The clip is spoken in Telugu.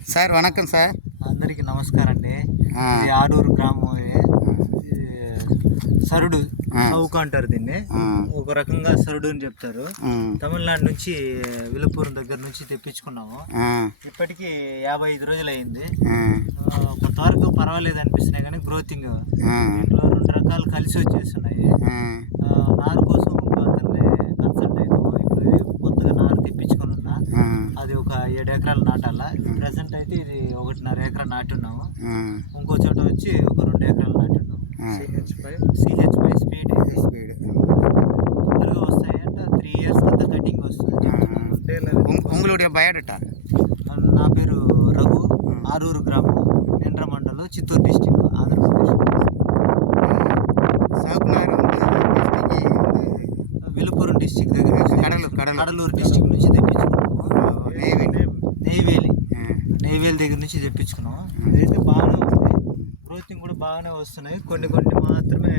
Sir vanakkam sir. అందరికీ నమస్కారం అండి. ఆ, ఇది ఆడూరు గ్రామం. సరుడు చౌక అంటారు దీన్ని. ఆ, ఒక రకంగా సరుడు అని చెప్తారు. ఆ, తమిళనాడు నుంచి విలుపురం దగ్గర నుంచి తెప్పించుకున్నాము. ఆ, ఇప్పటికీ 55 రోజులు అయింది. ఆ, కొంతవరకు పర్వాలేదు అనిపిస్తున్నాయి, కానీ గ్రోతింగ్ ఆ, దీంట్లో 2 రకాలు కలిసి వచ్చేస్తున్నాయి. ఆ, నారు కోసం అతన్ని కన్సల్ట్ అయినాము. ఇప్పుడు కొత్తగా నారు తెప్పించుకొని ఉన్నా. ఆ, అది ఒక 7 ఎకరాలు నాటాల. ప్రజెంట్ అయితే ఇది 1.5 ఎకరా నాటి ఉన్నాము. ఆ, ఇంకో చోట వచ్చి ఒక 2 ఎకరాలు నాటి ఉన్నాము. ఆ. CH5 speed speed. తొందరగా వస్తాయంట. 3 years తర్వాత కటింగ్ వస్తుంది. ఉంగులూడి బయాడట. నా పేరు రఘు, ఆరూరు గ్రామం, నిండ్ర మండలం, చిత్తూరు డిస్టిక్, ఆంధ్రప్రదేశ్. సాగునారు విలుపురం డిస్టిక్ దగ్గర కడలూరు డిస్టిక్ నుంచి తెప్పించుకున్నాము. నెయ్వేలి దగ్గర నుంచి తెప్పించుకున్నాము. ఇదైతే బాగానే ఉంది, గ్రోతింగ్ కూడా బాగానే వస్తున్నాయి. కొన్ని మాత్రమే